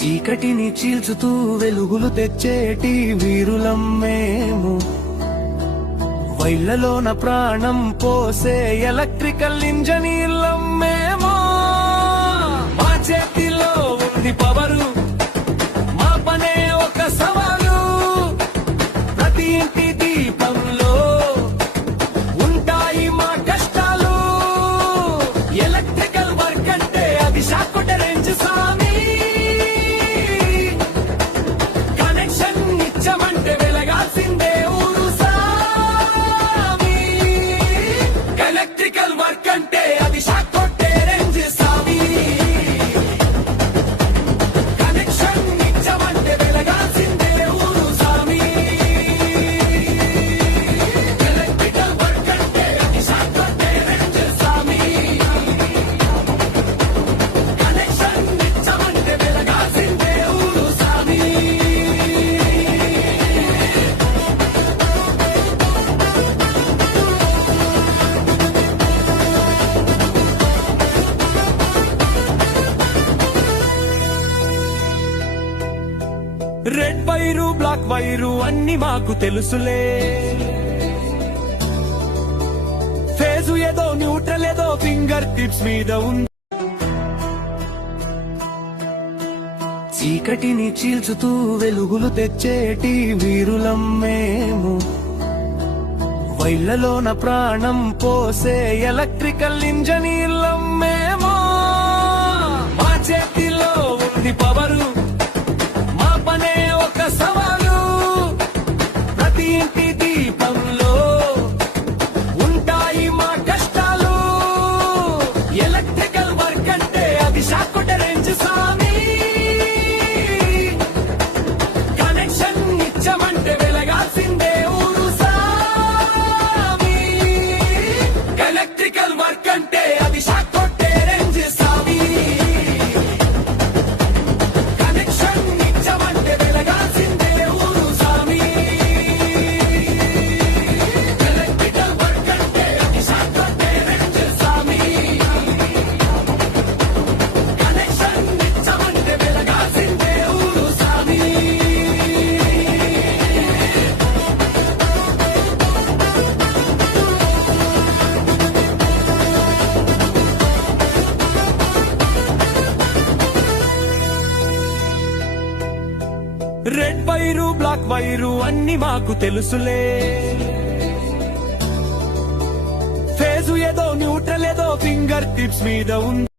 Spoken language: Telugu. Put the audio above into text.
చీకటిని చీల్చుతూ వెలుగులు తెచ్చేటి వీరులం మేము. వైళ్లలోన ప్రాణం పోసే ఎలక్ట్రికల్ ఇంజనీర్లం మేము. మా చేతిలో ఉంది పవరు, మా పనే ఒక సవాలు. ప్రతి ఇంటి దీపంలో ఉంటాయి మా కష్టాలు. ఎలక్ట్రికల్ వర్క్ అంటే అది షాక్ రేంజ్ సామి. కనెక్షన్ ఇచ్చమంటే వెలగాల్సిందే ఊరు సామి. ఎలక్ట్రికల్ వర్క్ అంటే అది షాక్ కొట్టే రేంజ్ సామి. కనెక్షన్ ఇచ్చమంటే వెలగాల్సిందే ఊరు సామి. ఎలక్ట్రికల్ వర్క్ అంటే అది షాక్ కొట్టే రేంజ్ సామి. కనెక్షన్ ఇచ్చమంటే వెలగాల్సిందే ఊరు సామి. రెడ్ వైరు బ్లాక్ వైరు అన్ని మాకు తెలుసులే. ఫేజు ఏదో న్యూట్రల్ ఏదో ఫింగర్ టిప్స్ మీద ఉంది. చీకటిని చీల్చుతూ వెలుగులు తెచ్చేటి వీరులం మేము. వైళ్లలోన ప్రాణం పోసే ఎలక్ట్రికల్ ఇంజనీర్లం మేము. మా చేతిలో ఉంది పవరు, మా పనే ఒక సవాలు. ప్రతి ఇంటి దీపంలో ఉంటాయి మా కష్టాలు. ఎలక్ట్రికల్ వర్క్ అంటే అది షాక్ రేంజ్ సామి. కనెక్షన్ ఇచ్చమంటే వెలగాల్సిందే ఊరు సామి. ఎలక్ట్రికల్ వర్క్ అంటే అది షాక్ కొట్టే రేంజ్ సామి. కనెక్షన్ ఇచ్చమంటే వెలగాల్సిందే ఊరు సామి. ఎలక్ట్రికల్ వర్క్ అంటే అది షాక్ కొట్టే రేంజ్ సామి. కనెక్షన్ ఇచ్చమంటే వెలగాల్సిందే ఊరు సామి. రెడ్ వైరు బ్లాక్ వైరు అన్ని మాకు తెలుసులే. ఫేజు ఏదో న్యూట్రల్ ఏదో ఫింగర్ టిప్స్ మీద ఉంది.